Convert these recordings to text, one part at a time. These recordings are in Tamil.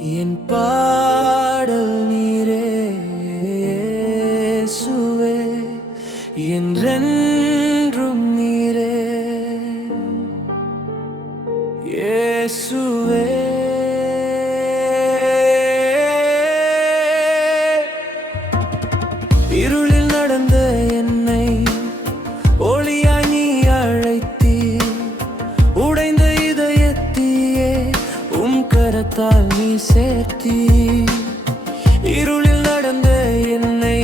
என் பாடல் நீரே இயேசுவே, என்றென்றும் நீரே இயேசுவே. இருளில் நடந்த என்னை ஒளியாய் நீ அழைத்தீர். உடைந்த இதயத்தையே உம் கரத்தால் நீ சேர்த்தீர். இருளில் நடந்த என்னை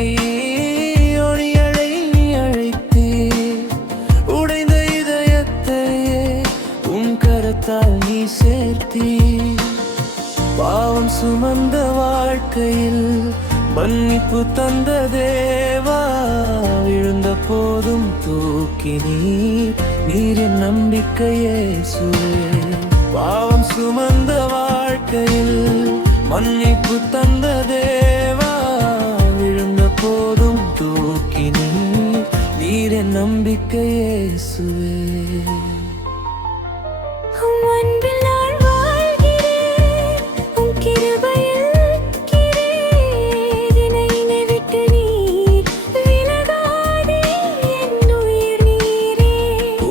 ஒளியாய் நீ அழைத்தீர். உடைந்த இதயத்தையே உம் கரத்தால் நீ சேர்த்தீர். பாவம் சுமந்த வாழ்க்கையில் மன்னிப்பு தந்த தேவா, விழுந்த போதும் தூக்கி நீரின் நம்பிக்கையே இயேசுவே. பாவம் சுமந்த வாழ்க்கையில் மன்னிப்பு தந்த தேவா, விழுந்த போதும் தூக்கி நீரின் நம்பிக்கையே இயேசுவே. உம் அன்பில் நான் வாழ்கிறேன், கிருபையில் நிற்கிறேன். என்னை விட்டு நீர் விலகாதே, என் உயிர் நீரே.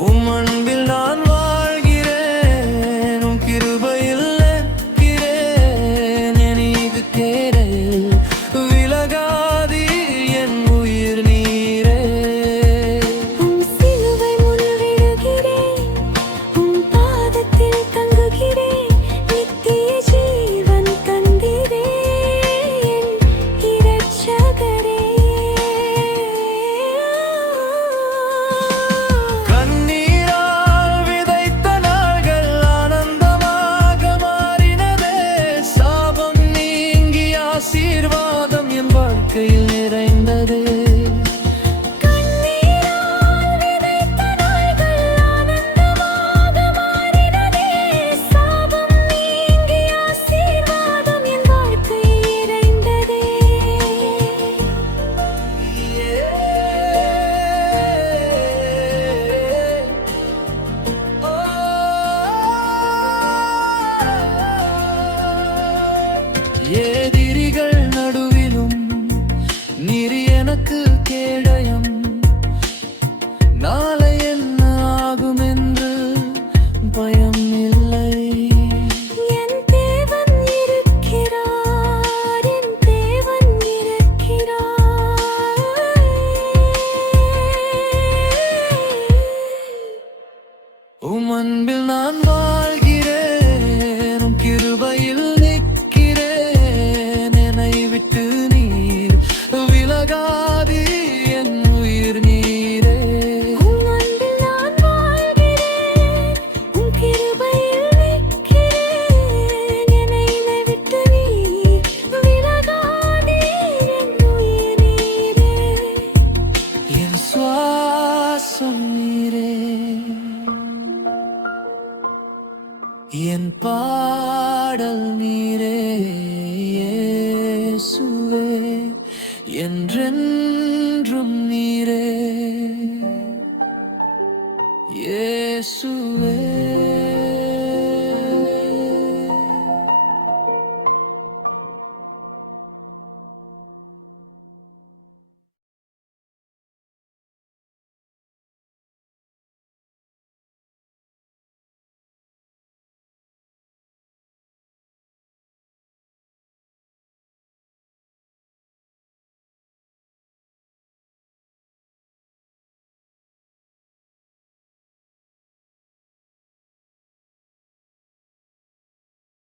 உம் அன்பில் நான் வாழ்கிறேன், கிருபையில் நிற்கிறேன். என்னை விட்டு நீர் விலகாதே, என் உயிர் நீரே. என் சுவாசம் நீரே, என் பாடல் நீரே இயேசுவே, என்றென்றும் நீரே இயேசுவே.